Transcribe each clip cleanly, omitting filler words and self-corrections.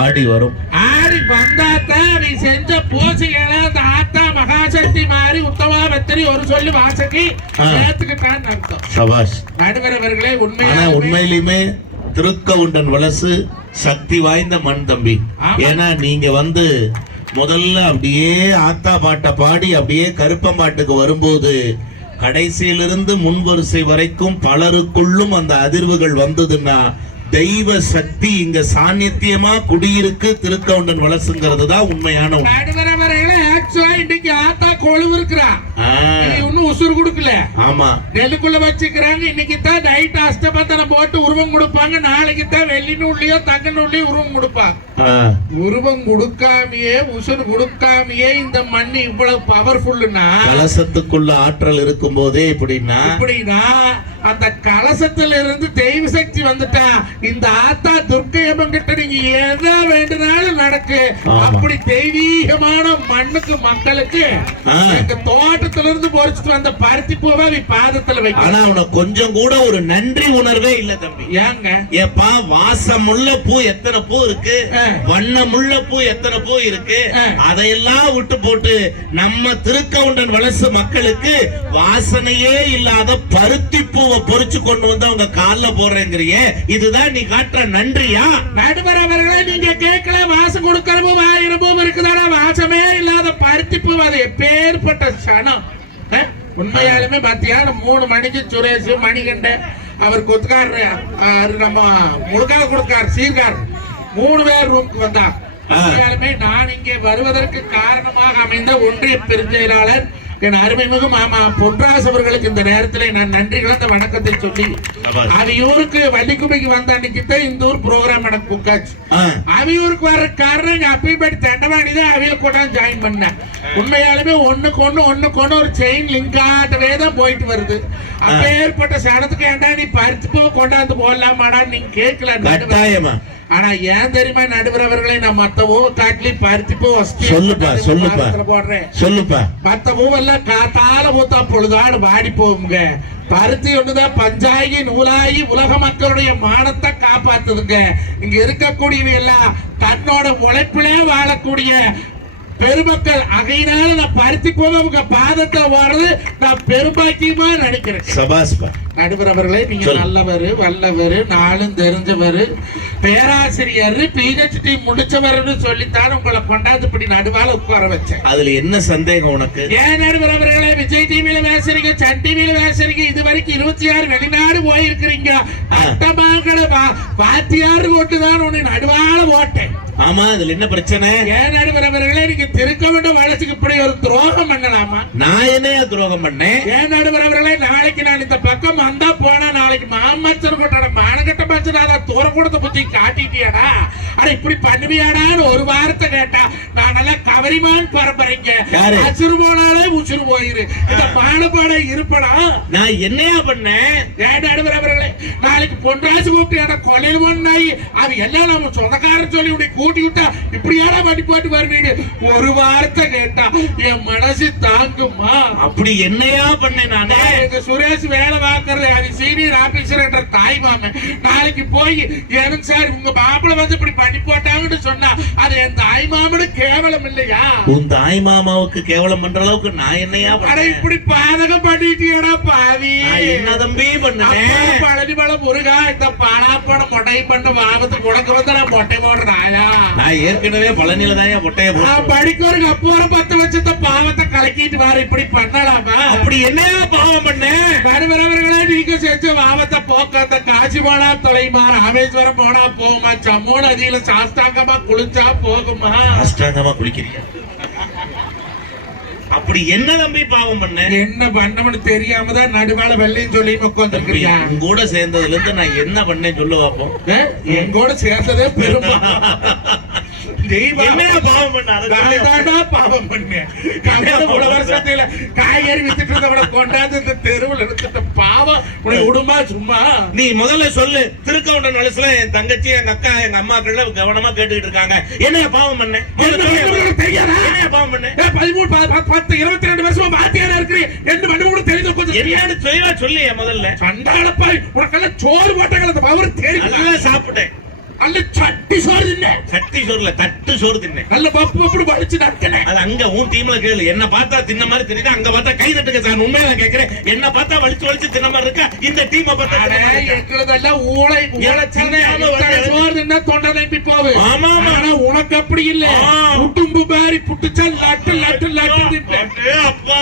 ஆடி வரும். ஆடி வந்தாத்தான் நீ செஞ்ச பூசைகளை அந்த ஆத்தா மகாசக்தி மாதிரி உத்தமா வெத்தரி ஒரு சொல்லி வாசகி சேர்த்துக்கிட்டான்னு அர்த்தம். சபாஷ். நடுவர் அவர்களே, உண்மையிலுமே திருக்கவுண்டன் வலசு சக்தி வாய்ந்த மண் தம்பி. ஏன்னா நீங்க முதல்ல அப்படியே ஆத்தா பாட்டை பாடி அப்படியே கருப்பம்பாட்டுக்கு வரும்போது கடைசியிலிருந்து முன்வரிசை வரைக்கும் பலருக்குள்ளும் அந்த அதிர்வுகள் வந்ததுன்னா தெய்வ சக்தி இங்க சாநித்தியமா குடியிருக்கு திருக்கவுண்டன் வலசுங்கிறது தான் உண்மையான இன்னைக்கு ஆத்தா கொழு இருக்கிறா, இன்னும் உசுறு கொடுக்கல. ஆமா, நெல்லுக்குள்ள வச்சுக்கிறாங்க. இன்னைக்கு தான் நைட் அஷ்டபந்தனை போட்டு உருவம் கொடுப்பாங்க. நாளைக்கு தான் வெள்ளி நூல்லையோ தங்க நூல்லையோ உருவம் கொடுப்பாங்க. உருவம் கொடுக்காமையே உசுறு கொடுக்காமையே இந்த மண் இவ்வளவு பவர்ஃபுல்லுன்னா, கலசத்துக்குள்ள ஆற்றல் இருக்கும் போதே இப்படின்னா அந்த கலசத்துல இருந்து தெய்வ சக்தி வந்துட்டா இந்த ஆத்தா துர்க்கையம்மன் கிட்ட நீங்க எதை வேண்டுனாலும் நடக்கு. அப்படி தெய்வீகமான மண்ணுக்கு மக்களுக்கு எங்க தோட்டத்துல இருந்து பொறிச்சிட்டு வந்த பருத்தி பூவை பாதத்துல வைக்க. ஆனா உனக்கு கொஞ்சம் கூட ஒரு நன்றி உணர்வே இல்ல தம்பி. ஏங்க? ஏப்பா, வாசமுள்ள பூ எத்தனை பூ இருக்கு, வண்ணமுள்ள பூ எத்தனை பூ இருக்கு, அதையெல்லாம் விட்டு போட்டு நம்ம திருக்கவுண்டன் வலசு மக்களுக்கு வாசனையே இல்லாத பருத்தி பூவை பொறிச்சு கொண்டு வந்து அவங்க கால்ல போடுறேங்கிறியே, இதுதான் நீ காட்டுற நன்றியா? நடுவர் அவர்களே, நீங்க கேட்கல, வாசம் கொடுக்கறவும் 1000 பூ இருக்குதானா? வாசமே இல்லாத பருத்தி பூ, அது எப்பேற்பட்ட சனம். உண்மையாலுமே மத்தியானம் 3 மணிக்கு சுரேஷ் மணிகண்ட அவர் கொத்துக்காரர் நம்ம முழுக்காக கொடுக்கார் சீர்கார் 3 பேர் ரூமுக்கு வந்தார். உண்மையாலுமே நான் இங்கே வருவதற்கு காரணமாக அமைந்த ஒன்றிய பெருஞ்செயலாளர் என் அருமைமிகு மாமா பொன்ராஸ் அவர்களுக்கு இந்த நேரத்தில் நான் நன்றி கலந்த வணக்கத்தை சொல்லி, அவியூருக்கு வள்ளிக்குமைக்கு வந்த அன்னைக்கு இந்த ஊர் ப்ரோக்ராம் எனக்கு புக்காச்சு. அவியூருக்கு வர்ற காரணம் அப்பீபடி தண்டவாணி தான் அவியல் கூட ஜாயின் பண்ணேன். உண்மையாலுமே ஒண்ணுக்கு ஒண்ணு ஒரு செயின் லிங்காட்டவே தான் போயிட்டு வருது. அப்பேற்பட்ட சடத்துக்கு ஏண்டா நீ பறிச்சு போக கொண்டாந்து போடலாமாடா நீங்க கேட்கல. ஆனா ஏன் தெரியுமா நடுவர் அவர்களை, நான் மத்த பூ காட்டிலி பருத்தி பூ சொல்லுப்பா. மத்த பூவெல்லாம் காத்தால பூத்தா பொழுதாடு வாடி போகுங்க. பருத்தி ஒண்ணுதான் பஞ்சாயி நூலாயி உலக மக்களுடைய மானத்தை காப்பாத்துதுங்க. இங்க இருக்கக்கூடியவை எல்லாம் தன்னோட உழைப்பிலே வாழக்கூடிய பெருமக்கள். அகையினால நான் பருத்தி போக உங்க பாதத்தை வாடுறது நான் பெரும்பாக்கியமா நினைக்கிறேன். நடுவர் அவர்களே, நீங்க நல்லவர், வல்லவர், நாளும் தெரிஞ்சவர், பேராசிரியர், PhD முடிச்சவர் சொல்லித்தான் உங்களை கொண்டாந்து இப்படி நடுவால உட்கார வச்சேன். அதுல என்ன சந்தேகம் உனக்கு? ஏன் நடுவர் அவர்களே, விஜய் டிவியில பேசுறீங்க, சன் டிவியில பேசுறீங்க, இது வரைக்கும் 26 வெளிநாடு போயிருக்கிறீங்க. அட்டமாங்கட வாத்தியாரு ஓட்டுதான் உன்னை நடுவால ஓட்டேன். ஆமா, அதுல என்ன பிரச்சனை? ஏன் நடுவர் அவர்களே, நீங்க திருக்கவுண்டன் வலசுக்கு இப்படி ஒரு துரோகம் பண்ணலாமா? நான் என்ன துரோகம் பண்ணேன்? ஏன் நடுவர் அவர்களே, நாளைக்கு நான் இந்த பக்கம் வந்தா போனா நாளைக்கு மாமச்சர் கொட்ட மானகட்ட மச்சனாதா தூர கூடத்தை புத்தி காட்டிட்டியாடா, அட இப்படி பண்ணுவியாடான்னு ஒரு வாரத்தை கேட்டா நானெல்லாம் கவரிமான் பரம்பரைங்க. அசுறு போனாலே உசுறு போயிரு. இந்த பாடுபாட இருப்படா. நான் என்னையா பண்ணேன்? ஏன் நடுவர் அவர்களே, நாளைக்கு பொன்ராசு கூப்பிட்டு கொலையில் ஒன்னாயி அது எல்லாம் நம்ம சொந்தக்காரன் சொல்லி உன்னை கூட்டி விட்டா இப்படியாடா வண்டி போட்டு வருவீங்க. ஒரு வாரத்தை கேட்டா என் மனசு தாங்குமா? அப்படி என்னையா பண்ணேன் நானே? எங்க சுரேஷ் வேலை பார்க்கறது அது சீனியர் ஆபீசர் என்ற தாய் மாமன். நாளைக்கு போய் எனக்கு சார் உங்க மாப்பிள வந்து இப்படி பண்ணி போட்டாங்கன்னு சொன்னா அது என் தாய் மாமனு கேவலம் இல்லையா? உன் தாய் மாமாவுக்கு கேவலம் பண்ற அளவுக்கு நான் என்னையா பண்ணேன்? இப்படி பாதகம் பண்ணிட்டியடா பாவி. என்ன தம்பி பண்ணேன்? பழனிமலை முருகா, இந்த பாலாப்பட மொட்டை பண்ண வாபத்துக்கு உனக்கு வந்து நான் மொட்டை போடுறாயா? நான் ஏற்கனவே பழனியில தான் மொட்டைய படிக்கிறதுக்கு அப்புறம் 10 வருஷத்தை பாவத்தை கலக்கிட்டு வர இப்படி பண்ணலாமா? அப்படி என்னையா பாவம் பண்ண? வருவரவர்களே, நீங்க செஞ்ச பாவத்தை போக்க அந்த காசி போனா தொலைமா, ராமேஸ்வரம் போனா போகுமா, சம்மோ நதியில சாஸ்தாங்கமா குளிச்சா போகுமா? சாஸ்தாங்கமா குளிக்கிறீங்க? அப்படி என்ன தம்பி பாவம் பண்ண? என்ன பண்ணணும்னு தெரியாம தான் நடுவால வெள்ளையும் சொல்லி உட்காந்துருக்கியா? உங்க கூட சேர்ந்ததுல இருந்து நான் என்ன பண்ணேன்னு சொல்லு பாப்போம். என் கூட சேர்ந்ததே பெருமா. காய்கறி வித்துட்டு கொண்டாந்து தெருவில் எடுத்துட்ட பாவம் விடுமா சும்மா? நீ முதல்ல சொல்லு, திருக்கவுண்டன் வலசுல என் தங்கச்சி, எங்க அக்கா, எங்க அம்மாக்கள் கவனமா கேட்டுக்கிட்டு இருக்காங்க. என்ன பாவம் பண்ண? பாவம் பண்ண? 22 வருஷமா பாத்தியாரா இருக்கிறேன். என்ன பண்ண கூட தெரிஞ்ச கொஞ்சம் என்னன்னு தெளிவா சொல்லி முதல்ல. சண்டாளப்பாய், உனக்கெல்லாம் சோறு போட்டாங்க, அந்த பவர் தெரியும். நல்லா சாப்பிட்டேன். அல்ல சட்டி சோறு தின்ன, சட்டி சோறுல தட்டு சோறு தின்னேன். நல்ல பப்பு அப்படி வலிச்சு நக்கினேன். அது அங்க உன் டீம்ல கேளு. என்ன பார்த்தா தின்ன மாதிரி தெரியுது, அங்க பார்த்தா கை தட்டுங்க சார். உண்மையா நான் கேக்குறேன், என்ன பார்த்தா வலிச்சு வலிச்சு தின்ன மாதிரி இருக்கா, இந்த டீமை பார்த்தா தின்ன மாதிரி இருக்கா? எங்களுதெல்லாம் ஊழை சோறு தின்னா தொண்டை நம்பி போகுது. ஆமா, ஆமா. ஆனா உனக்கு அப்படி இல்ல, உடும்பு மாதிரி புட்டுச்சா லட்டு லட்டு லட்டு தின்ன. அடே அப்பா,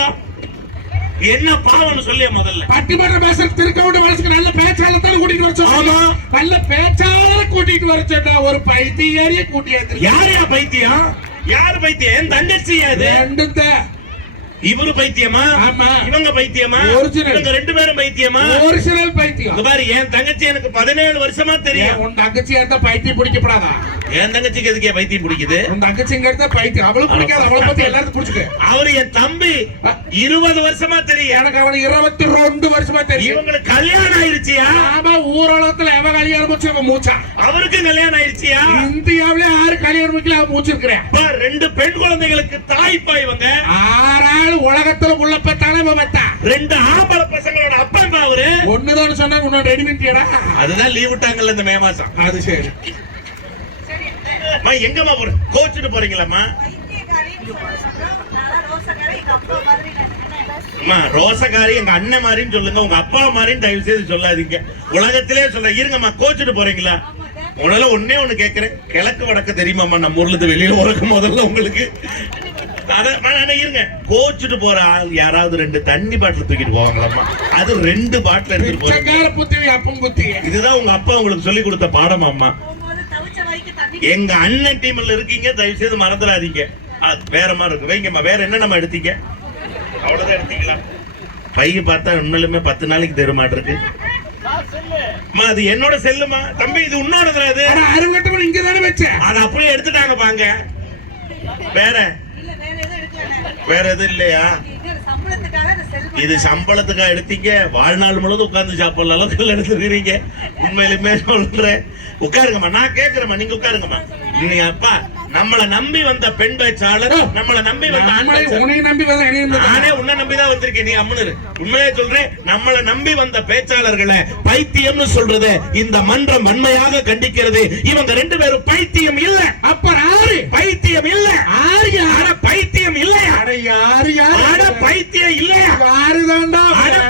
என்ன பாவம்னு சொல்லிய முதல்ல. பட்டிமன்ற பேசுற திருக்கவுண்ட வளர்ச்சி நல்ல பேச்சாளர் கூட்டிட்டு வர சொன்னா. ஆமா, நல்ல பேச்சாளர் கூட்டிட்டு வர சொன்னா ஒரு பைத்தியாரிய கூட்டியாந்து. யாரையா பைத்தியம்? யாரு பைத்தியம்? என் தங்கச்சி அது. ரெண்டும் இவரு பைத்தியமா? ஆமா. இவங்க பைத்தியமா? ஒரிஜினல். இவங்க ரெண்டு பேரும் பைத்தியமா? ஒரிஜினல் பைத்தியம். இங்க பாரு, என் தங்கச்சி எனக்கு 17 வருஷமா தெரியும். உன் தங்கச்சி அந்த பைத்தியம் பிடிக்கப்படாதா? என் தங்கச்சிக்கு எதுக்கே பைத்தியம் பிடிக்குது? உன் தங்கச்சிங்கிறத பைத்தியம் அவளுக்கு பிடிக்காது. அவளை பத்தி எல்லாருக்கும் பிடிச்சுக்க. அவரு என் தம்பி 20 வருஷமா தெரியும். எனக்கு அவனை 22 வருஷமா தெரியும். இவங்களுக்கு கல்யாணம் ஆயிருச்சியா? ஆமா, ஊரளவுல எவன் கல்யாணம் முடிச்சு அவன் மூச்சா. அவருக்கு கல்யாணம் ஆயிருச்சியா? இந்தியாவிலே 6 கல்யாணம் முடிக்கல அவன் மூச்சிருக்கிறேன். 2 பெண் குழந்தைகளுக்கு தாய்ப்பா இவங்க. 6 ஆள் உலகத்துல உள்ள பெத்தானே பெத்தா. 2 ஆம்பளை பசங்களோட அப்பா அம்மா அவரு. ஒண்ணுதான் சொன்னாங்க, இன்னொரு ரெடி பண்ணிட்டியடா. அதுதான் லீவ் விட்டாங்கல்ல இந்த மே மாசம். அது சரி. அம்மா எங்கம்மா போற? கோச்சிட்டு போறீங்களாம்மா? அம்மா ரோசக்காரி எங்க அண்ணன் மாதிரின்னு சொல்லுங்க, உங்க அப்பா மாதிரின்னு தயவு செய்து சொல்லாதீங்க. உலகத்திலே சொல்ல இருங்கம்மா. கோச்சிட்டு போறீங்களா? முதல்ல ஒண்ணு கேக்குறேன், கிழக்கு வடக்கு தெரியுமாம்மா? நம்ம ஊர்ல இருந்து வெளியில போறதுக்கு முதல்ல உங்களுக்கு இருங்க. கோச்சிட்டு போற ஆள் யாராவது 2 தண்ணி பாட்டில் தூக்கிட்டு போவாங்களாம்மா? அது 2 பாட்டில் எடுத்துட்டு போறீங்க. இதுதான் உங்க அப்பா உங்களுக்கு சொல்லி கொடுத்த பாடமா அம்மா? எங்க அண்ணன் டீம்ல இருக்கீங்க, தயவு செய்து மறந்துடாதீங்க. வேற மாதிரி இருக்கு, வைங்கம்மா. வேற என்ன நம்ம எடுத்தீங்க? அவ்வளவுதான் எடுத்தீங்களா? பைய பார்த்தா உண்மையிலுமே 10 நாளைக்கு தெரிய மாட்டிருக்கு. அது என்னோட செல்லுமா தம்பி, இது உன்னோட. அது அருங்கட்டம் இங்க தானே வச்சேன், அதை அப்படியே எடுத்துட்டாங்க பாங்க. வேற வேற எதுவும் இல்லையா? இது சம்பளத்துக்காக எடுத்தீங்க, வாழ்நாள் முழுவதும் உட்கார்ந்து சாப்பிடல அளவுக்கு எடுத்துக்கிறீங்க. உண்மையிலுமே சொல்றேன். உட்காருங்கம்மா, நான் கேட்கிறேம்மா, நீங்க உட்காருங்கம்மா. நீங்க அப்பா நம்மளை நம்பி வந்த பெண் பேச்சாளர், நம்மளை நம்பி வந்த நானே உன்னை நம்பிதான் வந்திருக்கேன். நீ அம்மனு உண்மையா சொல்றேன், நம்மளை நம்பி வந்த பேச்சாளர்களை பைத்தியம்னு சொல்றது இந்த மன்றம் வன்மையாக கண்டிக்கிறது. இவங்க 2 பேரும் பைத்தியம் இல்ல. அப்ப யாரு பைத்தியம் இல்ல? பைத்தியம் இல்லையா? பைத்தியம் இல்லையா? யாருதான்டா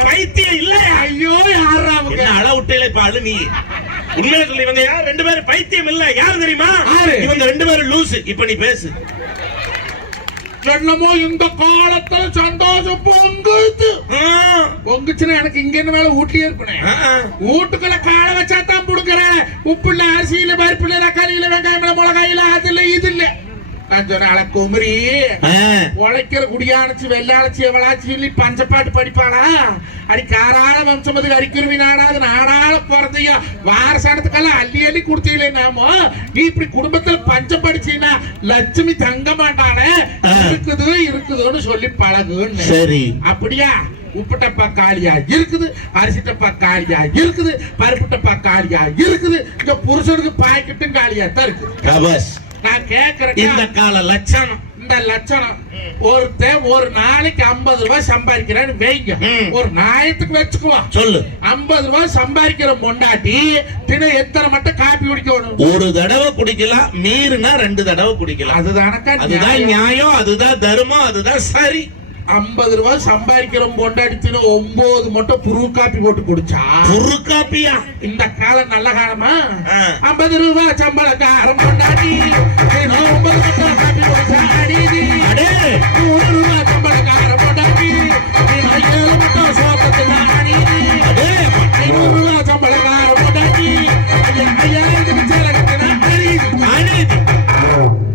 பைத்தியம் இல்லையா? ஐயோ, யாரா என்ன அளவுட்டே பாலு நீ? உண்மையா சொல்லி இவங்க யார் 2 பேரும் பைத்தியம் இல்ல. யார் தெரியுமா? இவங்க 2 பேரும் லூசு. இப்ப நீ பேசு. என்னமோ இந்த காலத்துல சந்தோஷம் பொங்குது. பொங்குச்சுன்னா எனக்கு இங்க என்ன வேலை? வீட்லயே இருப்பேன். வீட்டுக்குள்ள காலை வச்சா தான் புடுக்குறேன். உப்பு இல்ல, அரிசி இல்ல, பருப்பு இல்ல, தக்காளி இல்ல, வெங்காயம் இல்ல, மிளகாய் இல்ல, அது இல்ல, இது இல்ல. நான் சொன்ன குமரி உழைக்கிற குடியானச்சு வெள்ளாச்சு எவளாச்சு சொல்லி பஞ்சப்பாட்டு படிப்பாளா? அடி காராள வம்சமதுக்கு அரிக்குருவி நாடாது நாடாள பிறந்தையா வாரசானத்துக்கெல்லாம் அள்ளி அள்ளி கொடுத்தீங்களே. நாமோ நீ இப்படி குடும்பத்துல பஞ்சம் படிச்சீங்கன்னா லட்சுமி தங்க மாட்டானே. இருக்குதுன்னு சொல்லி பழகுன்னு. சரி, அப்படியா? உப்பு டப்பா காலியா இருக்குது, அரிசி டப்பா காலியா இருக்குது, பருப்பு டப்பா காலியா இருக்குது. இங்க புருஷனுக்கு பாக்கெட்டும் காலியா தான் இருக்குது. நான் கேக்குறேன், இந்த கால லட்சணம், இந்த லட்சணம் ஒருத்தன் ஒரு நாளைக்கு 50 ரூபாய் சம்பாதிக்கிறான்னு வைங்க. ஒரு நாயத்துக்கு வச்சுக்குவோம், சொல்லு 50 ரூபாய் சம்பாதிக்கிற பொண்டாட்டி தினம் எத்தனை மட்டும் காப்பி குடிக்கணும்? ஒரு தடவை குடிக்கலாம், மீறினா 2 தடவை குடிக்கலாம். அதுதான் நியாயம், அதுதான் தர்மம், அதுதான் சரி. 50 ரூபாய் சம்பாதிக்கிற பொண்டாட்டி தினம் 9 மட்டும் புரு காப்பி போட்டு குடிச்சா, புரு காப்பியா? இந்த காலம் நல்ல காலமா? 50 ரூபாய் சம்பளக்காரன் பொண்டாட்டி தினம் 9 மட்டும் காப்பி குடிச்சா அடிது. 100 ரூபாய் சம்பளக்காரன் பொண்டாட்டி தினம் 7 மட்டும் சோகத்துல அடிது. 500 ரூபாய் சம்பளக்காரன் பொண்டாட்டி 5000 சேலகத்துல அடிது.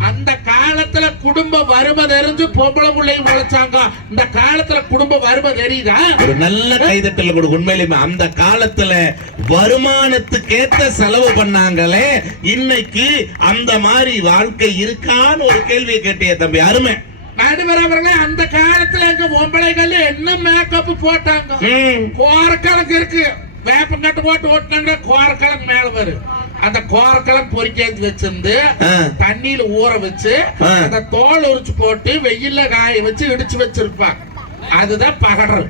அந்த காலத்துல குடும்ப வறுமை தெரிஞ்சு பொம்பளை பிள்ளைங்க உழைச்சாங்க. இந்த காலத்துல குடும்ப வறுமை தெரியுதா? ஒரு நல்ல கைதட்டல் கொடு. உண்மையிலுமே அந்த காலத்துல வருமானத்துக்கேத்த செலவு பண்ணாங்களே, இன்னைக்கு அந்த மாதிரி வாழ்க்கை இருக்கான்னு ஒரு கேள்வியை கேட்டிய தம்பி. அருமை. நடுவரவர்களே, அந்த காலத்துல எங்க பொம்பளைகள் என்ன மேக்கப் போட்டாங்க? கோரக்கலக்கு இருக்கு, வேப்பங்கட்டு போட்டு ஓட்டினாங்க, கோரக்கலக்கு மேல வரும். அந்த கோரக்கலம் பொறிக்கேந்து வச்சிருந்து தண்ணியில ஊற வச்சு அந்த தோல் உரிச்சு போட்டு வெயில்ல காய வச்சு இடிச்சு வச்சிருப்பாங்க. அதுதான் பகடல்.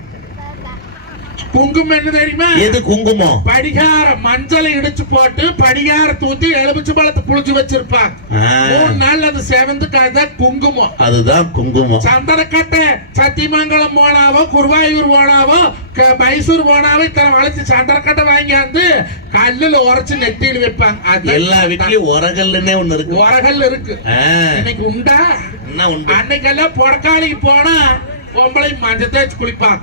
குங்குமம் என்ன தெரியுமா? எது குங்குமம்? படிகார மஞ்சளை இடிச்சு போட்டு படிகார தூத்தி எலுமிச்சு பழத்தை புளிச்சு வச்சிருப்பாங்க. 3 நாள் அது செவந்துக்காத குங்குமம். அதுதான் குங்குமம். சந்தனக்கட்டை சத்தியமங்கலம் போனாவோ குருவாயூர் போனாவோ மைசூர் போனாவோ இத்தனை வளைச்சு சந்தனக்கட்டை வாங்கி வந்து கல்லுல உரைச்சு நெத்தியில் வைப்பாங்க. எல்லா வீட்லயும் உரகல்லுன்னே ஒண்ணு இருக்கு. உரகல் இருக்கு. இன்னைக்கு உண்டா? என்ன உண்டு? அன்னைக்கெல்லாம் பொடக்காளிக்கு போனா பொம்பளை மஞ்சள் தேய்ச்சி குளிப்பாங்க.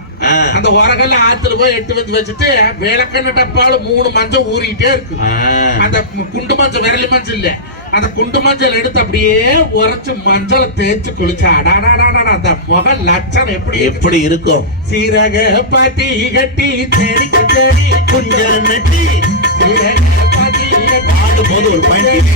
அந்த உரகல்ல ஆத்துல போய் எட்டு வந்து வச்சுட்டு விளக்கெண்ண டப்பால 3 மஞ்சள் ஊறிட்டே இருக்கு. அந்த குண்டு மஞ்சள் விரலி மஞ்சள் இல்ல, அந்த குண்டு மஞ்சள் எடுத்து அப்படியே உரைச்சு மஞ்சளை தேய்ச்சி குளிச்சா அந்த முக லட்சணம் எப்படி இருக்கும்? சீரக பாத்தி கட்டி தேடி தேடி கொஞ்சம் நட்டி பாத்தி பார்க்கும் போது ஒரு பாயிண்ட்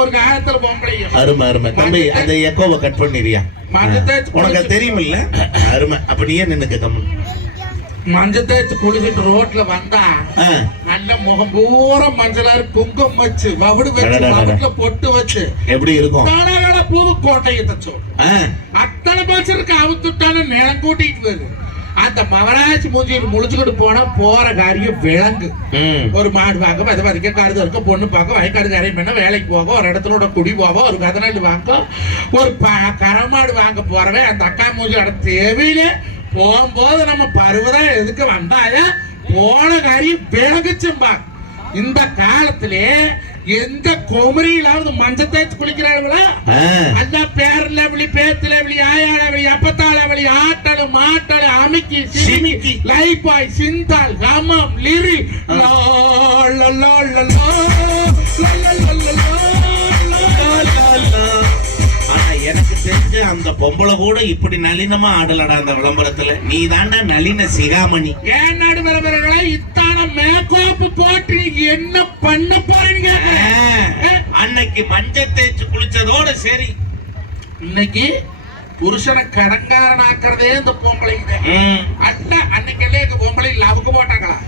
ஒரு காலத்துல பொம்பளையும். அருமை அருமை தம்பி, அந்த எக்கோவை கட் பண்ணிரியா? உனக்கு தெரியும் இல்ல? அருமை. அப்படியே நின்னுக்கு கம்மி. மஞ்சள் தேய்ச்சி குளிச்சுட்டு ரோட்ல வந்தா நல்ல முகம் பூரா மஞ்சளா குங்குமம் வச்சு வவுடு வச்சு பொட்டு வச்சு எப்படி இருக்கும்? பூவு கோட்டையை தச்சு அத்தனை பஸ் இருக்கு அவுத்துட்டான நேரம் கூட்டிட்டு வருது. அந்த மவராஜ் மூஞ்சியில் முழிச்சுக்கிட்டு போனா போற காரியம் விலங்கு. ஒரு மாடு வாங்க, அது வரைக்கும் கருது இருக்க, பொண்ணு பார்க்க, வயக்காடு கரையும் பண்ண, வேலைக்கு போக, ஒரு இடத்துல குடி போக, ஒரு கதநாள் வாங்க, ஒரு கரமாடு வாங்க போறவன் அந்த அக்கா மூஞ்சி அட தேவையில போகும்போது நம்ம பருவதான் எதுக்கு வந்தாயா போன காரியம் விலங்குச்சும்பா. இந்த காலத்திலே எந்த குமரியிலாவது மஞ்சள் தேய்ச்சி குளிக்கிறாங்களா? அந்த பேர்ல விழி, பேத்துல விழி, ஆயால விழி, அப்பத்தால விழி, ஆட்டலு மாட்டலு அமுக்கி சிமிக்கி லைப்பாய் சிந்தால் கமம் லிரி எனக்கு தெரிஞ்ச அந்த பொம்பளை கூட இப்படி நளினமா ஆடலடா அந்த விளம்பரத்துல. நீ தாண்டா நளின சிகாமணி. ஏன் நடுவரவர்களை இத்தான மேக்கப் போட்டு என்ன பண்ண போறீங்க? அன்னைக்கு மஞ்சள் தேய்ச்சி குளிச்சதோட சரி, இன்னைக்கு புருஷனை கடங்காரன் ஆக்குறதே இந்த பொம்பளைங்க. அண்ணா அன்னைக்கு பொம்பளை லவுக்கு போட்டாங்களா?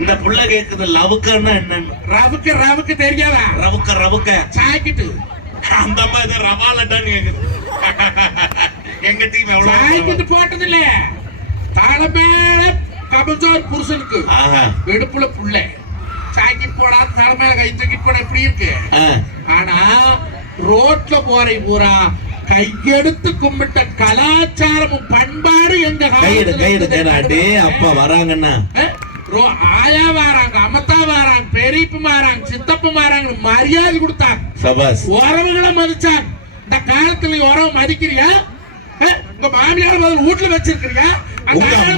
இந்த புள்ள கேக்குது லவுக்கன்னா என்னன்னு. ரவுக்கு தெரியாதா? ரவுக்க சாக்கிட்டு அந்த மாதிரி ரவாலட்டான்னு கேக்குது. எங்க டீம் எவ்வளவு போட்டது இல்ல. தலைமையில கபஞ்சோர் புருஷனுக்கு வெடுப்புல புள்ள சாக்கி போடாத தலைமையில கை தூக்கி போட எப்படி இருக்கு? ஆனா ரோட்ல போற பூரா கையெடுத்து கும்பிட்ட கலாச்சாரமும் பண்பாடு எங்க கையெடு அப்பா வராங்கன்னா ஆயா வாராங்க, அமத்தா வாராங்க, பெரியப்பு மாறாங்க, சித்தப்பு மாறாங்க, மரியாதை கொடுத்தாங்க. உறவுகளை மதிச்சாங்க. இந்த காலத்துல உறவு மதிக்கிறியா? உங்க மாமியால பதில் வீட்டுல வச்சிருக்கிறியா?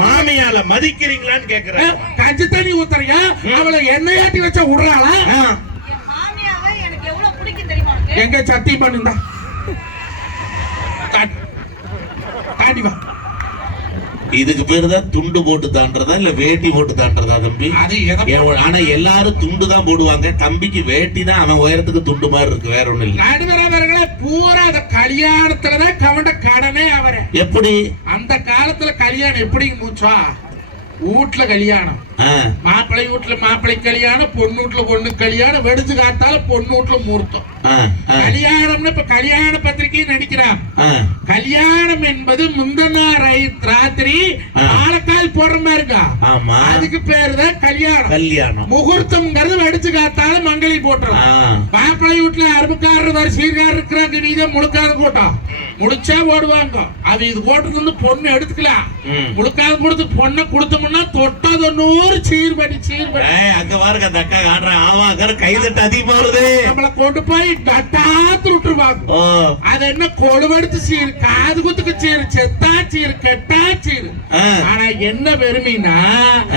மாமியால மதிக்கிறீங்களான்னு கேக்குறேன். கஞ்சி தண்ணி ஊத்துறியா? அவளை எண்ணெயாட்டி வச்சா விடுறாளா? எங்க சத்தி பண்ணுந்தா தாண்டி வா. இதுக்கு பேரு தான் துண்டு போட்டு தாண்டறதா இல்ல வேட்டி போட்டு தாண்டறதா தம்பி? ஆனா எல்லாரும் துண்டு தான் போடுவாங்க. தம்பிக்கு வேட்டி தான், அவன் உயரத்துக்கு துண்டு மாதிரி இருக்கு, வேற ஒண்ணு இல்ல. நடுவரவர்களே பூரா அந்த கல்யாணத்துலதான் கவண்ட கடனே அவரை. எப்படி? அந்த காலத்துல கல்யாணம் எப்படி மூச்சா? வீட்டுல கல்யாணம், ஆ, மாப்பிள்ளை வீட்டுல மாப்பிள்ளை கல்யாணம், பொண்ணு வீட்டுல பொண்ணு கல்யாணம், வெடிச்சு காத்தால பொண்ணு வீட்டுல முகூர்த்தம். ஆ, ஆ, கல்யாணம்னு இப்ப கல்யாண பத்திரிகை நடிக்கிறான். ஆ. கல்யாணம் என்பது முந்தின ராத்திரி ஆளக்கால் போடுற மாதிரி இருக்கா, ஆமா, அதுக்கு பேரு தான் கல்யாணம். கல்யாணம். முகூர்த்தம்ங்கிறது வெடிச்சு காத்தால மங்களி ஆ, போட்டுரும். மாப்பிள்ளை வீட்டுல அருமைக்காரர் சீர்காரர் இருக்கிறாங்க, நீங்க முழுக்காத கூட்டம் முடிச்சா ஓடுவாங்க. அது இது போட்டு பொண்ணு எடுத்துக்கலாம். ம். முழுக்காத கொடுத்து பொண்ணை கொடுத்தோம்னா தொட்டது 100 சீர்படி ஏய், அங்க பாருங்க அந்த அக்கா காட்டுறேன். ஆவாக்கற கைதட்டு அதிகமா வருது. நம்மளை கொண்டு போய் டட்டாத்து விட்டுருவாங்க. ஓ, அது என்ன கொழுவெடுத்து சீர், காது குத்துக்கு சீர், செத்தா சீர், கெட்டா சீர். ஆ, ஆனா என்ன பெருமைனா,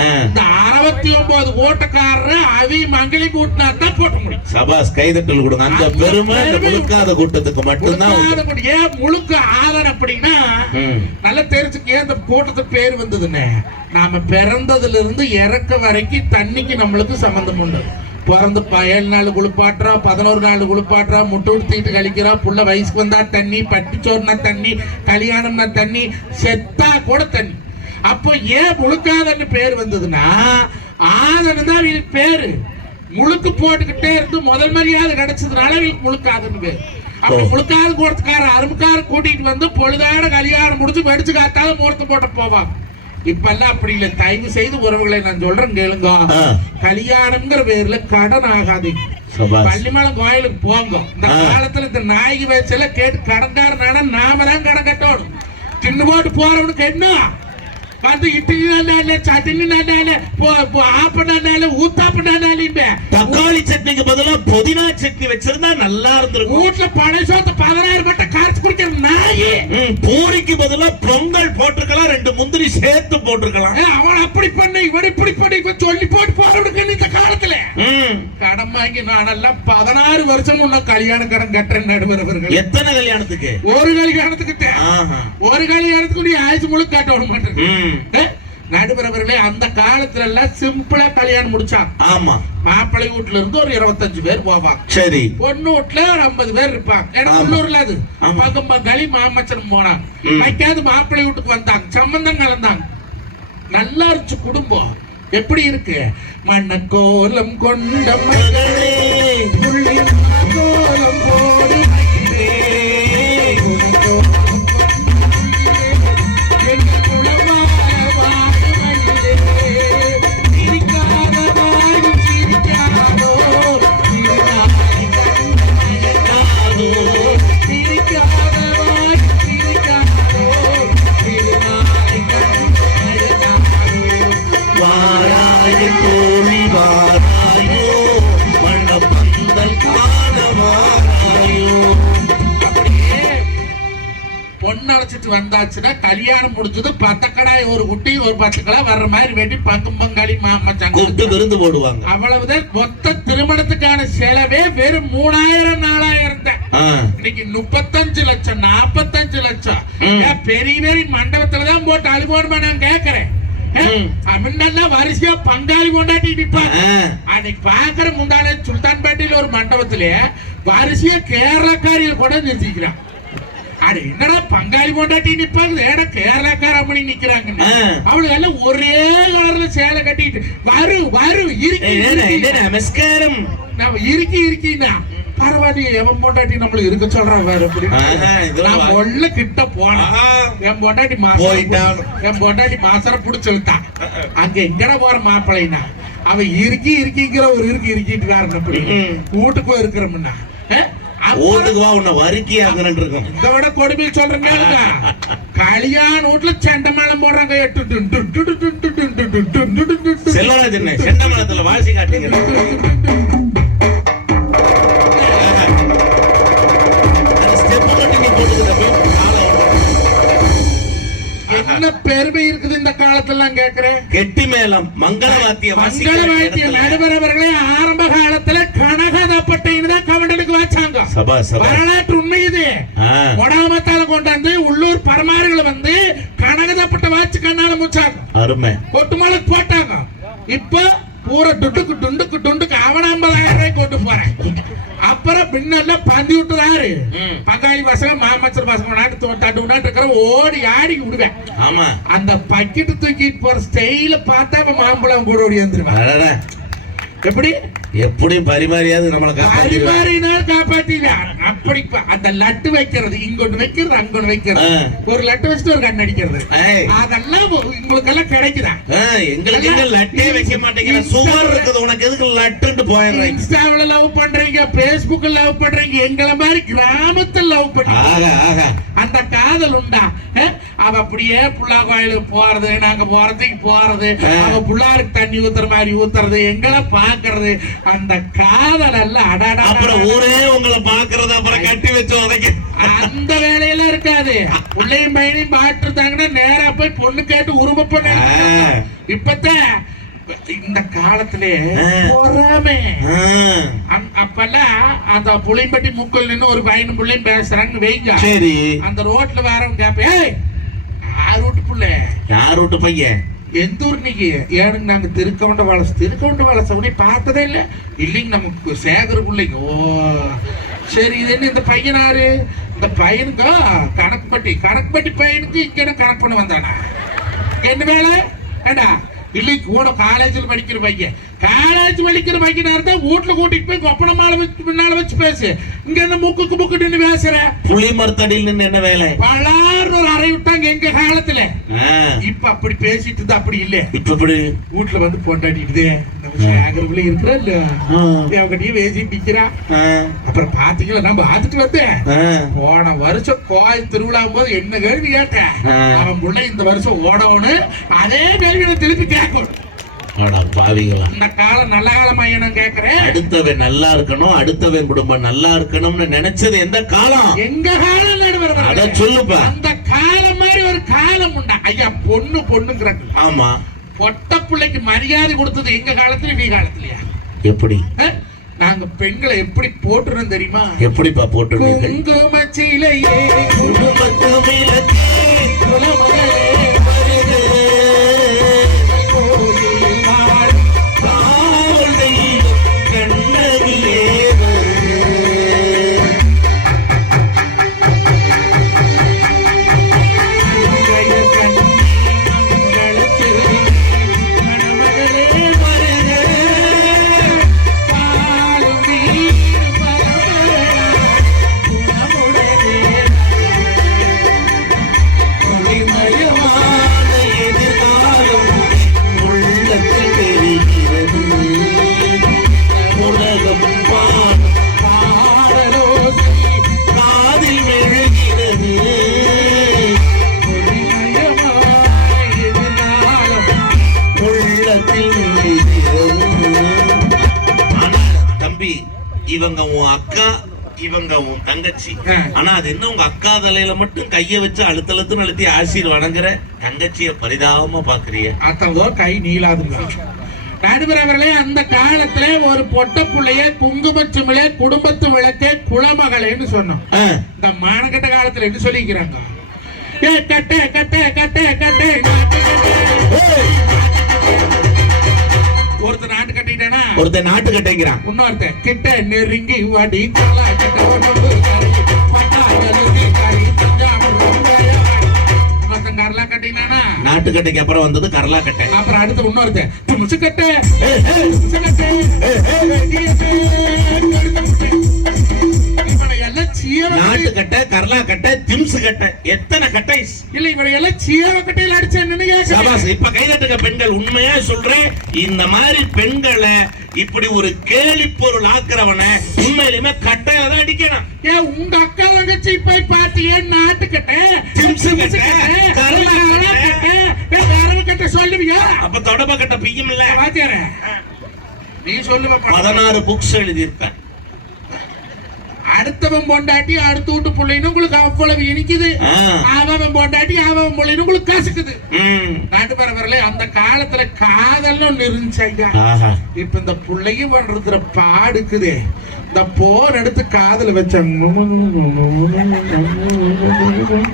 ஆ. இந்த 69 ஓட்டக்காரர் அவி மங்களி கூட்டினா தான் போட்ட முடியும். சபாஸ், கைதட்டல் கொடுங்க. அந்த அந்த பெருமை இந்த பெருமை முழுக்காத கூட்டத்துக்கு மட்டும்தான் உண்டு. முழுக்காத ஏன் முழுக்க ஆதரவு அப்படின்னா, ம். நல்லா தெரிஞ்சுக்க ஏன் இந்த கூட்டத்துக்கு பேர் வந்ததுன்னு. நாம பிறந்ததுல இருந்து இறக்க வரைக்கும் தண்ணிக்கு நம்மளுக்கு சம்பந்தம் உண்டு. பிறந்து 7 நாள் குளிப்பாட்டுறா, 11 நாள் குளிப்பாட்டுறா, முட்டை உடுத்திட்டு கழிக்கிறா, புள்ள வயசுக்கு வந்தா தண்ணி, பட்டிச்சோறுனா தண்ணி, கல்யாணம்னா தண்ணி, செத்தா கூட தண்ணி. அப்போ ஏன் முழுக்காதன்னு பேர் வந்ததுன்னா, ஆதன்னு தான் இவங்களுக்கு பேரு. முழுக்கு போட்டுக்கிட்டே இருந்து முதல் மரியாதை கிடைச்சதுனால இவங்களுக்கு முழுக்காதுன்னு பேர். அப்படி முழுக்காது போறதுக்கார அருமைக்கார கூட்டிட்டு வந்து பொழுதாட கல்யாணம் முடிச்சு வெடிச்சு காத்தாலும் முகூர்த்தம் போட்டு போவாங்க. இப்ப எல்லாம் அப்படி இல்லை. தயவு செய்து உறவுகளை நான் சொல்றேன் கேளுங்க. ஆ. கல்யாணம்ங்கிற பேர்ல கடன் ஆகாது. சபாஸ். பள்ளிமலம் கோயிலுக்கு போங்க. இந்த காலத்துல இந்த நாய்க்கு வச்சல கேட்டு கடன்காரனான நாம தான் கடன் கட்டணும். தின்னு போட்டு போறவனுக்கு என்ன வந்து இட்லி நல்லால, சட்னி நல்லால, ஆப்பனால, ஊத்தாப்பனாலும் தக்காளி சட்னிக்கு பதிலா புதினா சட்னி வச்சிருந்தா நல்லா இருந்திருக்கும். வீட்டுல பழைய சோத்து 16 மட்டும் காய்ச்சி குடிக்கிற நாயி. பூரிக்கு பதிலா பொங்கல் போட்டிருக்கலாம், 2 முந்திரி சேர்த்து போட்டிருக்கலாம். அவன் அப்படி பண்ண, இவன் இப்படி பண்ணி, இவன் சொல்லி போட்டு போறவனுக்கு இந்த காலத்துல ம். கடன் வாங்கி நானெல்லாம் 16 வருஷம் முன்ன கல்யாண கடன் கட்டுறேன். நடுவரவர்கள் எத்தனை கல்யாணத்துக்கு? ஒரு கல்யாணத்துக்கு ஆஹா. ஒரு கல்யாணத்துக்கு நீ ஆயுசு முழு காட்ட விட மாட்டேன். ம். நடுவரவர்களே, அந்த காலத்துல எல்லாம் சிம்பிளா கல்யாணம் முடிச்சான். ஆமா. மாப்பிள்ளை வீட்டுல இருந்து ஒரு 25 பேர் போவாங்க. சரி. பொண்ணு வீட்டுல ஒரு 50 பேர் இருப்பாங்க. ஏன்னா உள்ளூர்ல அது பக்கம் பங்காளி மாமச்சனம் போனாங்க. வைக்காது மாப்பிள்ளை வீட்டுக்கு வந்தாங்க, சம்பந்தம் கலந்தாங்க. நல்லா இருந்துச்சு குடும்பம். எப்படி இருக்கு? மண்ணக்கோலம் கொண்ட மகளே, புள்ளின் கோலம் போடு மகளே, எங்கள் குலவாழ வாழு மகளே, சிரிக்காத வாயும் சிரிக்காதோ, சிரிக்காய் கண்ட மயக்காதோ, சிரிக்காத வாயும் சிரிக்காதோ, சிரிக்காய் கண்ட மயக்காதோ. வாராய தோழி வாராயோ, மணப்பந்தல் காண வாராயோ. அப்படியே பொண்ணு அழைச்சிட்டு வந்தாச்சுன்னா கல்யாணம் முடிஞ்சது 10 கடாய், ஒரு குட்டி, ஒரு 10 கடை வர்ற மாதிரி வெட்டி பக்கம் பங்காளி மாமச்சாங்க கூப்பிட்டு விருந்து போடுவாங்க. அவ்வளவுதான். மொத்த திருமணத்துக்கான செலவே வெறும் 3000 4000 தான். ஆ. இன்னைக்கு 35 லட்சம் 45 லட்சம். ஏன் பெரிய பெரிய மண்டபத்துலதான் போட்டு அழுவோடுமா நான் கேட்கிறேன். முன்னெல்லாம் வரிசையா பங்காளி கொண்டாட்டி நிப்பாங்க. அன்னைக்கு பாக்குற முந்தானே சுல்தான்பேட்டையில ஒரு மண்டபத்திலே வரிசையா கேரளாக்காரிகள் கூட நிறுத்திக்கிறான். அது என்னடா பங்காளி கொண்டாட்டி நிப்பாங்க, ஏடா கேரளாக்கார அப்படி நிக்கிறாங்க. அவளுக்கு எல்லாம் ஒரே கலர்ல சேலை கட்டிட்டு வரு வரு இறுக்கி நமஸ்காரம் நம்ம இறுக்கி இருக்கின்னா பரவாயில்ல, எவன் பொண்டாட்டி நம்மளுக்கு இருக்க சொல்றான் வேற. நான் மொல்ல கிட்ட போனேன். என் பொண்டாட்டி மாசர புடிச்சுட்டான். அங்க எங்கட போற மாப்பிள்ளைனா அவன் இருக்கிங்கிற ஒரு இருக்கிட்டு காரணம். அப்படி வீட்டுக்கு இருக்கிறோம்னா இதை விட கொடுமை சொல்றேங்க. கல்யாண வீட்டுல செண்ட மேளம் போடுறாங்க. செண்டமேளத்துல வாசி காட்டுங்க. என்ன பெருமை இருக்குது இந்த காலத்துல கேக்குறேன். கெட்டி மேளம், மங்கள வாத்தியம். நடுவரவர்களே, ஆரம்ப காலத்துல கனகதப்பட்டைன்னு தான் கவண்டனுக்கு வச்சாங்க. வரலாற்று உண்மை இது. கொடாமத்தால கொண்டாந்து உள்ளூர் பரமாறுகளை வந்து கனகதப்பட்டை வாச்சு கண்ணால முச்சாங்க. அருமை. கொட்டுமலை போட்டாங்க. இப்ப பூரா டுண்டுக்கு அவன 50,000 ரூபாய் கொண்டு போறேன். அப்ப அப்புறம் பின்னெல்லாம் பந்தி விட்டுறாரு ம். பங்காளி பசங்க மாமச்சர் பசங்க நாட்டு தட்டு நாட்டு இருக்கிற ஓடி ஆடி விடுவேன். ஆமா அந்த பக்கெட்டு தூக்கிட்டு போற ஸ்டைல பார்த்தா இப்ப மாம்பழம் கூட ஓடி வந்துருவேன். அடடா. எப்படி எப்படி பரிமாறியாவது நம்மளை காப்பாத்திடுவா. பரிமாறினால் காப்பாத்திடுவேன். அப்படி அந்த லட்டு வைக்கிறது இங்கொண்டு வைக்கிறது அங்கொண்டு வைக்கிறது, ஒரு லட்டு வச்சுட்டு ஒரு கண் அடிக்கிறது, ஏய். அதெல்லாம் உங்களுக்கு எல்லாம் கிடைக்குதா? எங்களுக்கு எங்க லட்டே வைக்க மாட்டேங்கிற சுவர் இருக்குது, உனக்கு எதுக்கு லட்டுன்னு போயிடுறேன். இன்ஸ்டாவில லவ் பண்றீங்க, பேஸ்புக்ல லவ் பண்றீங்க, எங்களை மாதிரி கிராமத்தில் லவ் பண்றீங்க. அந்த காதல் உண்டா? அவ அப்படியே புள்ளா கோயிலுக்கு போறது, நாங்க போறதுக்கு போறது, அவ புள்ளாருக்கு தண்ணி ஊத்துற மாதிரி ஊத்துறது, எங்களை பாக்குறது, அந்த காதல் எல்லாம் அடாடா. அப்புறம் ஊரே உங்களை பாக்குறது, அப்புறம் கட்டி வச்சு உதைக்க அந்த வேலையெல்லாம் இருக்காது. பிள்ளையும் பையனையும் பாட்டுருந்தாங்கன்னா நேரா போய் பொண்ணு கேட்டு உருவ பண்ண. இப்பத்தான் இந்த காலத்திலே பொறாமை. அப்பெல்லாம் அந்த புளியம்பட்டி முக்கல் நின்று ஒரு பையனும் பிள்ளையும் பேசுறாங்க வைங்க, சரி, அந்த ரோட்ல வரவங்க கேப்பேன், யார் வீட்டு புள்ள, யார் வீட்டு பையன், எந்த ஊர் நீங்க? ஏனுங்க நாங்க திருக்கவுண்ட வளசவனே பார்த்ததே இல்லை. இல்லைங்க நமக்கு சேகர் பிள்ளைங்க. ஓ சரி, இது என்ன இந்த பையனாரு? இந்த பையனுக்கு கணக்குப்பட்டி பையனுக்கு இங்க கணக்கு பண்ண வந்தானா? என்ன வேலை? ஏண்டா இல்லை கூட காலேஜில் படிக்கிற பையன், காலேஜ் படிக்கிற பையனா இருந்தா வீட்டுல கூட்டிட்டு போய் கொப்பன மாலை வச்சு பின்னால வச்சு பேசு. இங்க என்ன முக்குக்கு முக்குன்னு பேசுற? புளி மரத்தடியில் நின்று என்ன வேலை? பலாறு ஒரு அறை விட்டாங்க எங்க காலத்துல. இப்ப அப்படி பேசிட்டு இருந்தா அப்படி இல்ல. இப்ப இப்படி வீட்டுல வந்து கொண்டாடிட்டு இருக்கிற இல்ல அவங்ககிட்டயும் பேசி நிக்கிறா. அப்புறம் பாத்தீங்களா, நான் பாத்துட்டு வந்தேன். போன வருஷம் கோயில் திருவிழா போது என்ன கேள்வி கேட்டேன், அவன் பிள்ளை இந்த வருஷம் ஓடவுன்னு அதே கேள்வி திருப்பி கேட்கணும். இந்த காலம் நல்ல காலமா நான் கேக்குறேன். அடுத்தவன் நல்லா இருக்கணும், அடுத்தவன் குடும்பம் நல்லா இருக்கணும்னு நினைச்சது எந்த காலம்? எங்க காலம் நடுவர். அத சொல்லுப்பா. அந்த காலம் மாதிரி ஒரு காலம் உண்டா ஐயா? பொண்ணுங்கிறாங்க. ஆமா, பொட்ட பிள்ளைக்கு மரியாதை கொடுத்தது எங்க காலத்துல, நீ காலத்துலயா? எப்படி நாங்க பெண்களை எப்படி போட்டுறோம் தெரியுமா? எப்படிப்பா போட்டுருவீங்க? குங்குமச்சிலையே குங்குமத்துமிலத்தே குலமகளே இவங்க உன் அக்கா, இவங்க உன் தங்கச்சி. ஆனா அது என்ன, உங்க அக்கா தலையில மட்டும் கைய வச்சு அழுத்தழுத்துன்னு அழுத்தி ஆசீர்வாதங்கிற தங்கச்சிய பரிதாபமா பாக்குறீங்க. அத்தவோ கை நீளாதுங்க. நடுவரவர்களே, அந்த காலத்துல ஒரு பொட்ட புள்ளைய குங்குமச்சுமிலே குடும்பத்து விளக்கே குலமகளேன்னு சொன்னோம். இந்த மானகட்ட காலத்துல என்ன சொல்லிக்கிறாங்க? ஏ கட்டே கட்டே கட்டே கட்டே. ஒருத்தர் நாட்டு கட்டிட்டானா, ஒருத்தர் நாட்டு கட்டைங்கிறான், இன்னொருத்தர் கிட்ட நெருங்கி வாடி கரலா கட்டினானா. நாட்டு கட்டைக்கு அப்புறம் வந்தது கரலா கட்டை. அப்புறம் அடுத்து இன்னொருத்தர் தும்சு கட்டை. நாட்டு கட்டை, கரலா கட்டை, திம்சு கட்டை, எத்தனை கட்டை இல்ல? இவரை எல்லாம் சீவ கட்டையில அடிச்சா இப்ப கைதட்டுங்க பெண்கள். உண்மையா சொல்றேன், இந்த மாதிரி பெண்களை இப்படி ஒரு கேலி பொருள் ஆக்குறவன உண்மையிலுமே கட்டையில தான் அடிக்கணும். ஏன் உங்க அக்கா தங்கச்சி போய் பாத்தீங்க, நாட்டு கட்டை, திம்சு கட்டை, கரலா கட்டை, கரல் கட்டை சொல்லுவீங்க. அப்ப தொடப்ப கட்டை பிய்யும் இல்ல பாத்தியார? நீ சொல்லுவ. 16 புக்ஸ் எழுதி இருப்பேன். அடுத்தவன் பொண்டாட்டி அடுத்து வீட்டு பிள்ளைன்னு உங்களுக்கு அவ்வளவு இனிக்குது, அவன் பொண்டாட்டி அவன் பிள்ளைன்னு உங்களுக்கு கசக்குது. நாட்டு பரவரல அந்த காலத்துல காதல் ஒண்ணு இருந்துச்சு ஐயா. இப்ப இந்த பிள்ளையும் பண்ற பாடுக்குது. இந்த போன் எடுத்து காதல வச்சாங்க.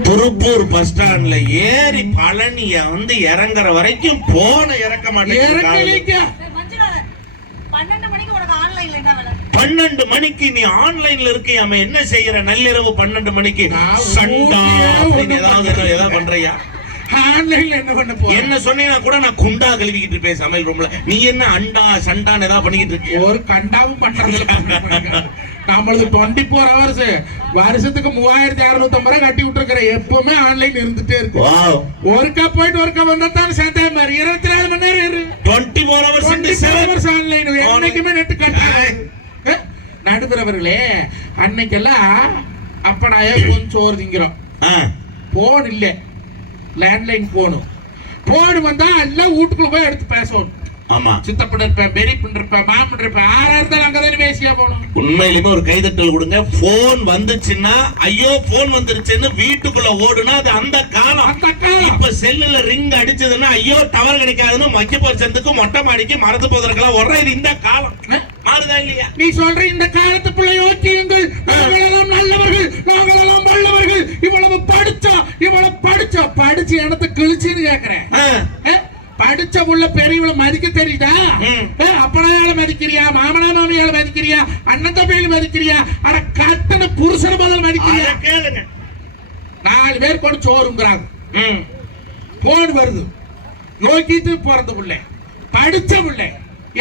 திருப்பூர் பஸ் ஸ்டாண்ட்ல ஏறி பழனிய வந்து இறங்குற வரைக்கும் போன இறக்க மாட்டேங்க. 12 மணிக்கு உனக்கு ஆன்லைன்ல என்ன வேலை? 12 மணிக்கு நீ ஆன்லைன்ல இருக்கியாம என்ன செய்யற? நள்ளிரவு 12 மணிக்கு நான் சண்டா ஊட்டியே அப்படின்னு ஒண்ணும் ஏதாவது பண்றியா? ஆன்லைன்ல என்ன பண்ண போறேன்? என்ன சொன்னீங்கன்னா கூட நான் குண்டா கழுவிக்கிட்டு இருப்பேன் சமையல் ரூம்ல. நீ என்ன அண்டா சண்டான்னு ஏதாவது பண்ணிக்கிட்டு இருக்கியா? ஒரு கண்டாவும் பண்றது நம்மளுக்கு 24 hours வருஷத்துக்கு 3650 ரூபாய் கட்டி விட்டுருக்கிறேன். எப்பவுமே ஆன்லைன் இருந்துட்டே இருக்கு. வாவ், ஒருக்கா போயிட்டு ஒருக்கா வந்தா தான் சேர்ந்தா மாதிரி 24 மணி நேரம் இரு. 24 hours into 24 7. hours ஆன்லைன் என்னைக்குமே நெட் கட்டாது. நடுப்புறவர்களே, அன்னைக்கெல்லாம் அப்படாயா கொஞ்சம் சோறு திங்கிறோம். போன் இல்ல, லேண்ட்லைன் போன் வந்தா எல்லாம் வீட்டுக்குள்ள போய் எடுத்து பேசணும். ஆமா, சித்தப்பட இருப்பேன், பெரியப்பன் இருப்பேன், மாமன் இருப்பேன், ஆறா இருந்தாலும் அங்கதானே பேசியா போகணும். உண்மையிலுமே ஒரு கைதட்டல் கொடுங்க. போன் வந்துச்சுன்னா ஐயோ போன் வந்துருச்சுன்னு வீட்டுக்குள்ள ஓடுனா அது அந்த காலம். அந்த காலம். இப்ப செல்லுல ரிங் அடிச்சதுன்னா ஐயோ டவர் கிடைக்காதுன்னு மக்கிய போச்சதுக்கு மொட்டை மாடிக்கு மறந்து போவதற்கெல்லாம் ஓடுற. இது இந்த காலம். மாறுதா இல்லையா? நீ சொல்ற இந்த காலத்து பிள்ளை யோக்கியங்கள், நாங்களெல்லாம் நல்லவர்கள், நாங்களெல்லாம் வல்லவர்கள், இவ்வளவு படிச்சா படிச்சு இடத்த கிழிச்சுன்னு கேக்குறேன். படிச்ச உள்ள பெரியவளை மதிக்க தெரியுதா? அப்பனாயால மதிக்கிறியா? மாமனா மாமியால மதிக்கிறியா? அண்ணன் தம்பியில மதிக்கிறியா? அட கட்டண புருஷன் முதல் மதிக்கிறியா? கேளுங்க. 4 பேர் கொண்டு சோறுங்கிறாங்க. போன் வருது. யோகித்து பிறந்த பிள்ளை, படிச்ச பிள்ளை,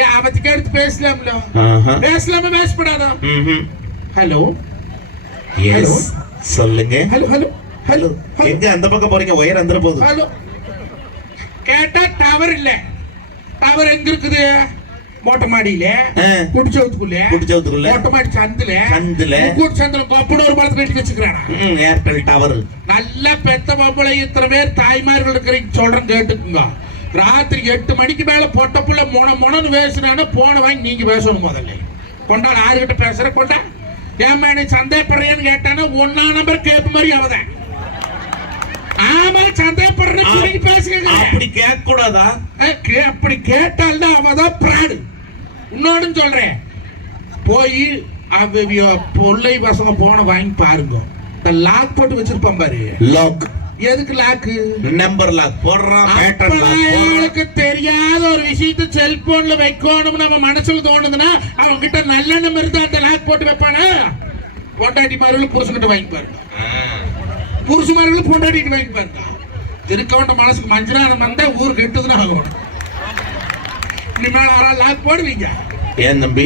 ஏன் அவத்துக்கு எடுத்து பேசலாம்ல? பேசலாம பேசப்படாதா? ஹலோ சொல்லுங்க. ஹலோ ஹலோ ஹலோ எங்க அந்த பக்கம் போறீங்க? ஒயர் அந்த போகுது. ஹலோ கேட்டா டவர் இல்ல. டவர் எங்க இருக்குது? மொட்டை மாடியில, குடிச்சவத்துக்குள்ள, மொட்டை மாடி சந்துல கொப்பட ஒரு படத்துல கட்டி வச்சுக்கிறானா ஏர்டெல் டவர். நல்ல பெத்த பொம்பளை இத்தனை பேர் தாய்மார்கள் இருக்கிறீங்க சொல்றேன் கேட்டுக்குங்க. ராத்திரி 8 மணிக்கு மேல பொட்ட புள்ள மொனன்னு பேசுறானா போன வாங்கி நீங்க பேசணும். முதல்ல கொண்டா 6 கிட்ட பேசுற கொண்டா ஏமா நீ சந்தேகப்படுறேன்னு கேட்டானா 1 நம்பர் கேப் மாதிரி அவதான். ஆமா, சந்தேகப்படுறேன்னு சொல்லி பேசுங்க. அப்படி கேட்க கூடாதா? அப்படி கேட்டால்தான் அவதான் பிராடு. இன்னொன்னு சொல்றேன், போய் பொல்லை பசங்க போன வாங்கி பாருங்க. இந்த லாக் போட்டு வச்சிருப்பான் பாரு. லாக் எதுக்கு லாக்கு? நம்பர் லாக் போடுறான். அவங்களுக்கு தெரியாத ஒரு விஷயத்த செல்போன்ல வைக்கணும் நம்ம மனசுல தோணுதுன்னா அவங்க கிட்ட நல்ல நம்பர் இருந்தா அந்த லாக் போட்டு வைப்பானா? பொண்டாட்டி மார்களும் புருஷன்கிட்ட வாங்கி பாருங்க. புருஷமார்களும் பொண்டாட்டிட்டு வாங்கி பாருங்க. திருக்கவண்ட மனசுக்கு மஞ்சளான வந்தா ஊருக்கு எட்டுதுன்னு ஆகணும். இனிமேல் யாராவது லாக் போடுவீங்க? ஏன் தம்பி,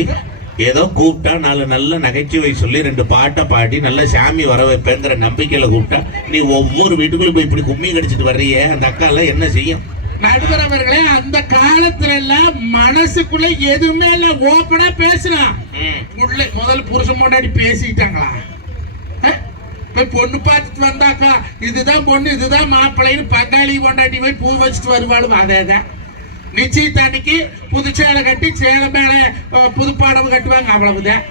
ஏதோ கூப்பிட்டா 4 நல்ல நகைச்சுவை சொல்லி 2 பாட்டை பாடி நல்ல சாமி வர வைப்பேங்கிற நம்பிக்கையில கூப்பிட்டா நீ ஒவ்வொரு வீட்டுக்குள்ள போய் இப்படி கும்மி கடிச்சிட்டு வர்றிய, அந்த அக்கா எல்லாம் என்ன செய்யும்? நடுவரவர்களே, அந்த காலத்துல எல்லாம் மனசுக்குள்ள எதுவுமே இல்ல, ஓப்பனா பேசுறான். முதல் புருஷன் பொண்டாட்டி பேசிட்டாங்களா? போய் பொண்ணு பார்த்துட்டு வந்தாக்கா இதுதான் பொண்ணு இதுதான் மாப்பிள்ளைன்னு பங்காளி பொண்டாட்டி போய் பூ வச்சுட்டு வருவாளும். அதேதான் நிச்சயத்தன்னைக்கு புது சேலை கட்டி சேலை மேல புதுப்பாடம் கட்டுவாங்க, அவ்வளவுதான்.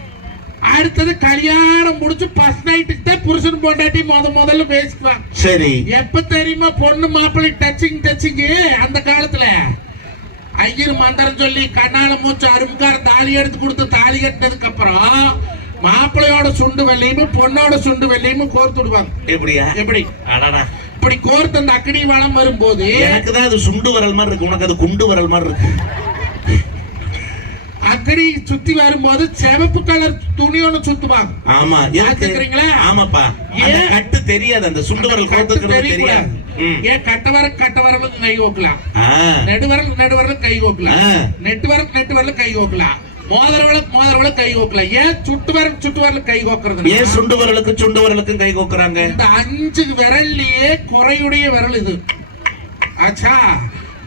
அடுத்தது கல்யாணம் முடிச்சு ஃபர்ஸ்ட் நைட்டுக்கு தான் புருஷன் பொண்டாட்டி முதல்ல பேசிக்குவாங்க. சரி, எப்ப தெரியுமா பொண்ணு மாப்பிள்ளை டச்சிங் அந்த காலத்துல ஐயர் மந்திரம் சொல்லி கண்ணால மூச்சு அரும்கார தாலி எடுத்து கொடுத்து தாலி கட்டினதுக்கு அப்புறம் மாப்பிள்ளையோட சுண்டு வெள்ளையும் பொண்ணோட சுண்டு வெள்ளையும் கோர்த்து விடுவாங்க. எப்படியா? எப்படி? இப்படி கோர்த்து அந்த அக்னி வளம் வரும்போது எனக்கு தான் அது சுண்டு வரல் மாதிரி இருக்கு, உனக்கு அது குண்டு வரல் மாதிரி இருக்கு. அக்னி சுத்தி வரும்போது சிவப்பு கலர் துணி ஒண்ணு சுத்துவாங்க. ஆமா, கேக்குறீங்களா? ஆமாப்பா, அந்த கட்டு தெரியாது, அந்த சுண்டு வரல் கோர்த்துக்கிறது தெரியாது. ஏன் கட்ட வரலுக்கு கை கோக்கலாம், நெடுவரல் கை கோக்கலாம், நெட்டு வரல் கை கோக்கலாம், மோதிரவள கை கோக்கல. ஏன் சுட்டு வரல் கை கோக்குறது? ஏன் சுண்டு வரலுக்கும் கை கோக்குறாங்க? இந்த 5 விரல்லையே குறையுடைய விரல் இது. ஆச்சா,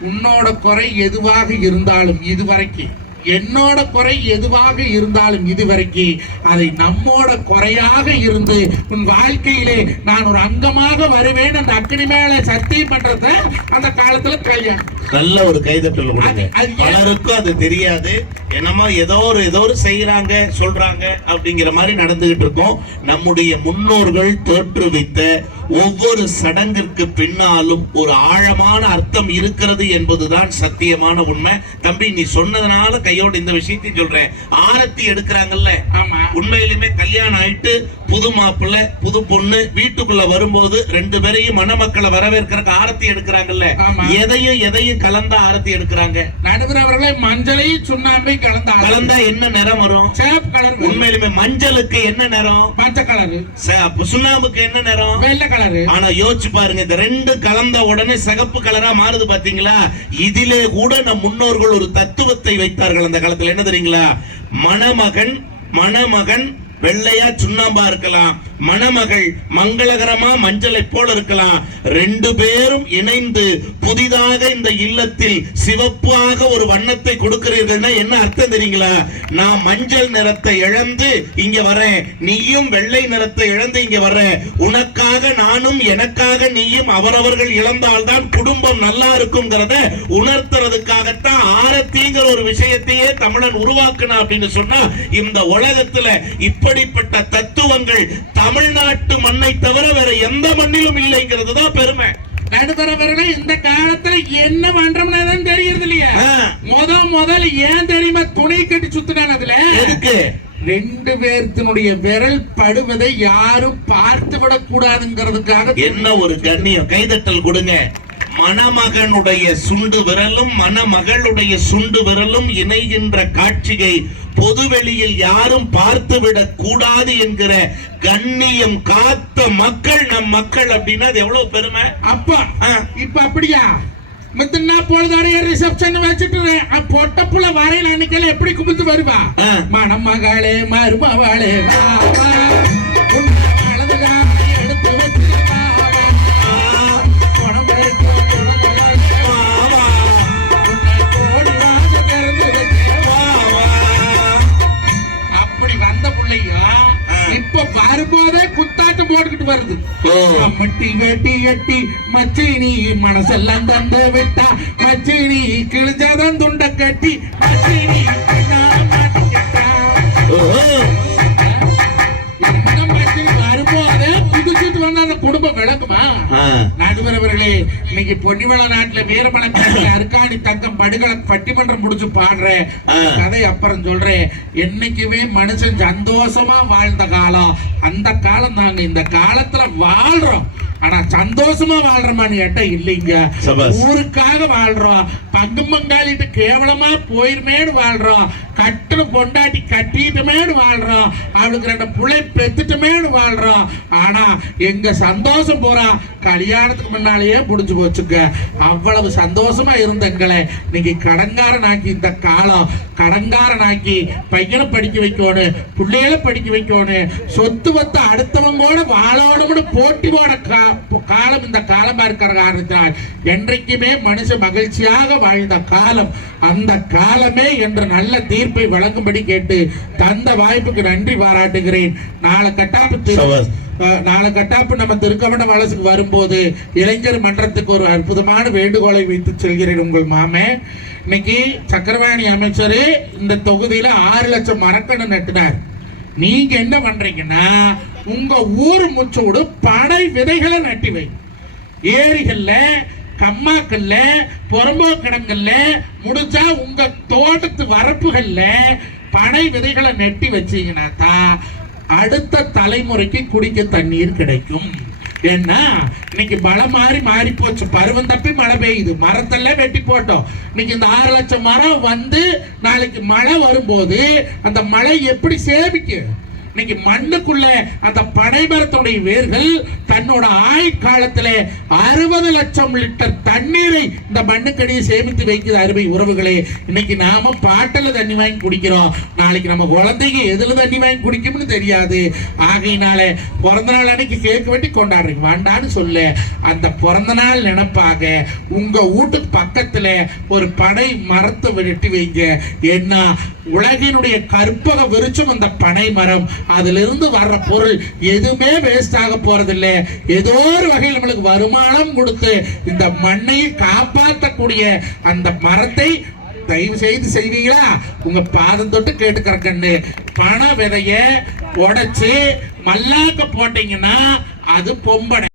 உன்னோட குறை எதுவாக இருந்தாலும் இதுவரைக்கும், என்னோட குறை எதுவாக இருந்தாலும் இதுவரைக்கும் அதை நம்மோட குறையாக இருந்து உன் வாழ்க்கையிலே நான் ஒரு அங்கமாக வருவேன் அந்த அக்னி மேல சத்தியம் பண்றத அந்த காலத்துல கல்யாணம். நல்ல ஒரு கைதட்டல் கொடுங்க. பலருக்கும் அது தெரியாது, என்னமா ஏதோ ஒரு செய்யறாங்க சொல்றாங்க அப்படிங்கிற மாதிரி நடந்துகிட்டு இருக்கோம். நம்முடைய முன்னோர்கள் தோற்றுவித்த ஒவ்வொரு சடங்கிற்கு பின்னாலும் ஒரு ஆழமான அர்த்தம் இருக்கிறது என்பதுதான் சத்தியமான உண்மை. தம்பி, நீ சொன்னதுனால கையோட இந்த விஷயத்தையும் சொல்றேன். ஆரத்தி எடுக்கிறாங்கல்ல, உண்மையிலுமே கல்யாணம் ஆயிட்டு புது மாப்பிள்ளை புது பொண்ணு வீட்டுக்குள்ள வரும்போது ரெண்டு பேரையும் மணமக்களை வரவேற்கிறக்கு ஆரத்தி எடுக்கிறாங்கல்ல, எதையும் கலந்தா ஆரத்தி எடுக்கிறாங்க. நடுவர் அவர்களே, மஞ்சளையும் சுண்ணாம்பை கலந்தா என்ன நிறம் வரும்? சேப் கலர். உண்மையிலுமே மஞ்சளுக்கு என்ன நிறம்? மஞ்சள் கலர். சுண்ணாம்புக்கு என்ன நிறம்? வெள்ளை கலர். ஆனா யோசிச்சு பாருங்க, இந்த ரெண்டு கலந்த உடனே சிகப்பு கலரா மாறுது பாத்தீங்களா? இதிலே கூட நம் முன்னோர்கள் ஒரு தத்துவத்தை வைத்தார்கள் அந்த காலத்துல. என்ன தெரியுங்களா? மணமகன் வெள்ளையா சுண்ணாம்பா இருக்கலாம், மணமகள் மங்களகரமா மஞ்சளை போல இருக்கலாம். ரெண்டு பேரும் இணைந்து புதிதாக இந்த இல்லத்தில் சிவப்பாக ஒரு வண்ணத்தை கொடுக்கிறீர்கள்னா என்ன அர்த்தம் தெரியுங்களா? நான் மஞ்சள் நிறத்தை இழந்து இங்க வரேன், நீயும் வெள்ளை நிறத்தை இழந்து இங்க வரேன். உனக்காக நானும் எனக்காக நீயும் அவரவர்கள் இழந்தால்தான் குடும்பம் நல்லா இருக்கும்ங்கிறத உணர்த்துறதுக்காகத்தான் ஆரத்திங்கிற ஒரு விஷயத்தையே தமிழன் உருவாக்குனா அப்படின்னு சொன்னா, இந்த உலகத்துல இப்படிப்பட்ட தத்துவங்கள் தமிழ்நாட்டு மண்ணை தவிர வேற எந்த மண்ணிலும் இல்லைங்கிறது தான் பெருமை. நடுவரவர்களே, இந்த காலத்துல என்ன பண்றோம்னு தெரியறது இல்லையா? முதல் ஏன் தெரியுமா துணி கட்டி சுத்தினான்? அதுல எதுக்கு? ரெண்டு பேர்த்தினுடைய விரல் படுவதை யாரும் பார்த்து விடக் கூடாதுங்கிறதுக்காக. என்ன ஒரு கண்ணியம்! கைதட்டல் கொடுங்க. மணமகனுடைய சுண்டு விரலும் மணமகளுடைய சுண்டு விரலும் இணைகின்ற காட்சியை பொதுவெளியில் யாரும் பார்த்துவிடக் கூடாது என்கிற கண்ணியம் காத்த மக்கள் நம் மக்கள். அப்படின்னா அது எவ்வளவு பெருமை! அப்பா இப்ப அப்படியா? முத்தினா பொழுதாடைய ரிசப்ஷன் வச்சுட்டு பொட்டப்புல வரையில அன்னைக்கெல்லாம் எப்படி கும்பிட்டு வருவா? மணமகளே மருமகளே எடுத்து வச்சு இப்ப வரும்போதே குத்தாட்டு போட்டுக்கிட்டு வருது. மட்டி வெட்டி கட்டி மச்சினி மனசெல்லாம் தந்த விட்டா, மச்சினி கிழிஞ்சாதான் துண்ட கட்டி, மச்சினி வரும்போதே புதுச்சிட்டு வந்தா அந்த குடும்பம் விளக்குமா? நடுவரவர்களே, இன்னைக்கு பொன்னிவள நாட்டுல வீரமணக்காரி அருக்காணி தங்கம் படுகளை பட்டிமன்றம் முடிச்சு பாடுறேன். கதை அப்புறம் சொல்றேன். என்னைக்குமே மனுஷன் சந்தோஷமா வாழ்ந்த காலம் அந்த காலம் தாங்க. இந்த காலத்துல வாழ்றோம், ஆனா சந்தோஷமா வாழ்றோமான்னு கேட்டா இல்லைங்க. ஊருக்காக வாழ்றோம், பங்கு பங்காளிட்டு கேவலமா போயிருமேனு வாழ்றோம், கட்டுன பொண்டாட்டி கட்டிட்டுமேனு வாழ்றோம், அவளுக்கு ரெண்டு பிள்ளை பெத்துட்டுமேனு வாழ்றோம். ஆனா எங்க சந்தோஷம் போறா கல்யாணத்துக்கு முன்னாலேயே புடிச்சு போச்சுங்க. அவ்வளவு சந்தோஷமா இருந்தங்களை இன்னைக்கு கடங்காரனாக்கி, இந்த காலம் கடங்காரனாக்கி பையனை படிக்க வைக்கணும், பிள்ளைகளை படிக்க வைக்கணும், சொத்து வத்த அடுத்தவங்களோட வாழணும்னு போட்டி போட காலம் இந்த காலமா இருக்கிற காரணத்தினால் என்றைக்குமே மனுஷ மகிழ்ச்சியாக வாழ்ந்த காலம் அந்த காலமே என்று நல்ல தீர்ப்பை வழங்கும்படி கேட்டு தந்த வாய்ப்புக்கு நன்றி பாராட்டுகிறேன். நாளை கட்டாப்பு நம்ம திருக்கவண்டம் வளசுக்கு வரும்போது இளைஞர் மன்றத்துக்கு ஒரு அற்புதமான வேண்டுகோளை வைத்து செல்கிறேன். உங்கள் மாமே இன்னைக்கு சக்கரவாணி அமைச்சர் இந்த தொகுதியில 6 லட்சம் மரக்கன்று நட்டினார். நீங்க என்ன பண்றீங்கன்னா, உங்க ஊர் முச்சோடு பனை விதைகளை நட்டி வை. ஏரிகள்ல, கம்மாக்கள்ல, புறம்போக்கிடங்கள்ல, முடிஞ்சா உங்க தோட்டத்து வரப்புகள்ல பனை விதைகளை நட்டி வச்சீங்கன்னா தான் அடுத்த தலைமுறைக்கு குடிக்க தண்ணீர் கிடைக்கும். ஏன்னா இன்னைக்கு மழை மாறி போச்சு, பருவம் தப்பி மழை பெய்யுது, மரத்தெல்லாம் வெட்டி போட்டோம். இன்னைக்கு இந்த 6 லட்சம் மரம் வந்து நாளைக்கு மழை வரும்போது அந்த மழை எப்படி சேமிக்கும்? இன்னைக்கு மண்ணுக்குள்ள அந்த பனை மரத்துடைய வேர்கள் தன்னோட ஆயுட்காலத்துல 60 லட்சம் லிட்டர் தண்ணீரை இந்த மண்ணுக்கடியை சேமித்து வைக்குது. அருமை உறவுகளே, இன்னைக்கு நாம பாட்டில தண்ணி வாங்கி குடிக்கிறோம், நாளைக்கு நம்ம குழந்தைங்க எதுல தண்ணி வாங்கி குடிக்கும்னு தெரியாது. ஆகையினால பிறந்த நாள் அன்னைக்கு கேக் வெட்டி கொண்டாடுறீங்க வேண்டான்னு சொல்ல, அந்த பிறந்த நாள் நினைப்பாக உங்க வீட்டுக்கு பக்கத்துல ஒரு பனை மரத்தை வெட்டி வைங்க. ஏன்னா உலகினுடைய கற்பக விருட்சம் அந்த பனை மரம். அதிலிருந்து வர்ற பொருள் எதுவுமே வேஸ்ட் ஆக போறதில்லை. ஏதோ ஒரு வகையில் நம்மளுக்கு வருமானம் கொடுத்து இந்த மண்ணை காப்பாற்றக்கூடிய அந்த மரத்தை தயவு செய்து செய்வீங்களா? உங்க பாதம் தொட்டு கேட்டுக்கிறக்கண்டு பனை விதைய உடைச்சு மல்லாக்க போட்டீங்கன்னா அது பொம்பனை.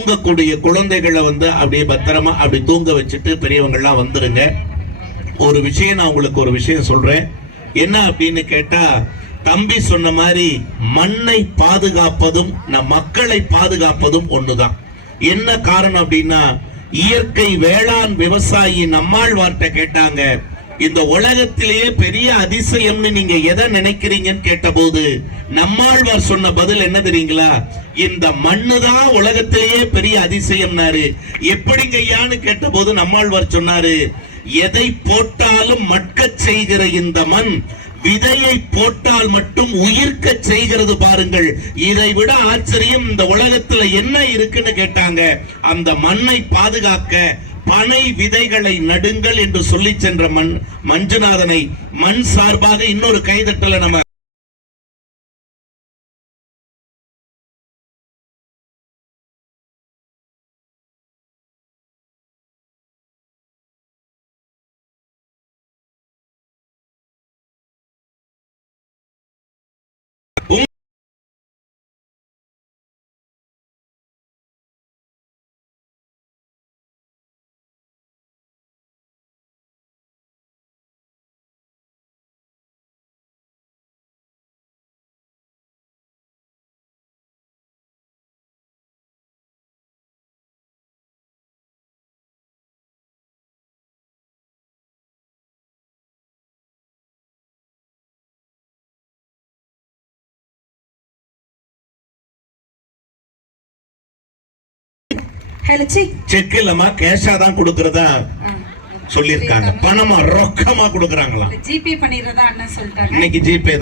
தூங்கக்கூடிய குழந்தைகளை வந்து அப்படியே பத்திரமா அப்படி தூங்க வச்சுட்டு பெரியவங்க எல்லாம் வந்துருங்க. ஒரு விஷயம் நான் உங்களுக்கு ஒரு விஷயம் சொல்றேன். என்ன அப்படின்னு கேட்டா, தம்பி சொன்ன மாதிரி மண்ணை பாதுகாப்பதும் நம் மக்களை பாதுகாப்பதும் ஒண்ணுதான். என்ன காரணம் அப்படின்னா, இயற்கை வேளாண் விவசாயி நம்மாழ்வார்ட்ட கேட்டாங்க, இந்த உலகத்திலேயே பெரிய அதிசயம்னு நீங்க எதை நினைக்கிறீங்கன்னு கேட்டபோது நம்மாழ்வார் சொன்ன பதில் என்ன தெரியுங்களா? இந்த மண்ணு தான் உலகத்திலேயே பெரிய அதிசயம்னாரு. எப்படிங்க ஐயான்னு கேட்டபோது நம்மாழ்வார் சொன்னாரு, எதை போட்டாலும் மட்கச் செய்கிற இந்த மண் விதையை போட்டால் மட்டும் உயிர்க்க செய்கிறது பாருங்கள். இதை விட ஆச்சரியம் இந்த உலகத்துல என்ன இருக்குன்னு கேட்டாங்க. அந்த மண்ணை பாதுகாக்க பனை விதைகளை நடுங்கள் என்று சொல்லி சென்ற மஞ்சுநாதனை மண் சார்பாக இன்னொரு கைதட்டல நம்ம செக் இல்லமா கேஷா தான் கொடுக்கறதா சொல்லிருக்காங்க. பணமா ரொக்கமா கொடுக்கறாங்களா? ஜிபே பண்ணிடுறதா அண்ணா சொல்லிட்டாங்க. இன்னைக்கு ஜிபே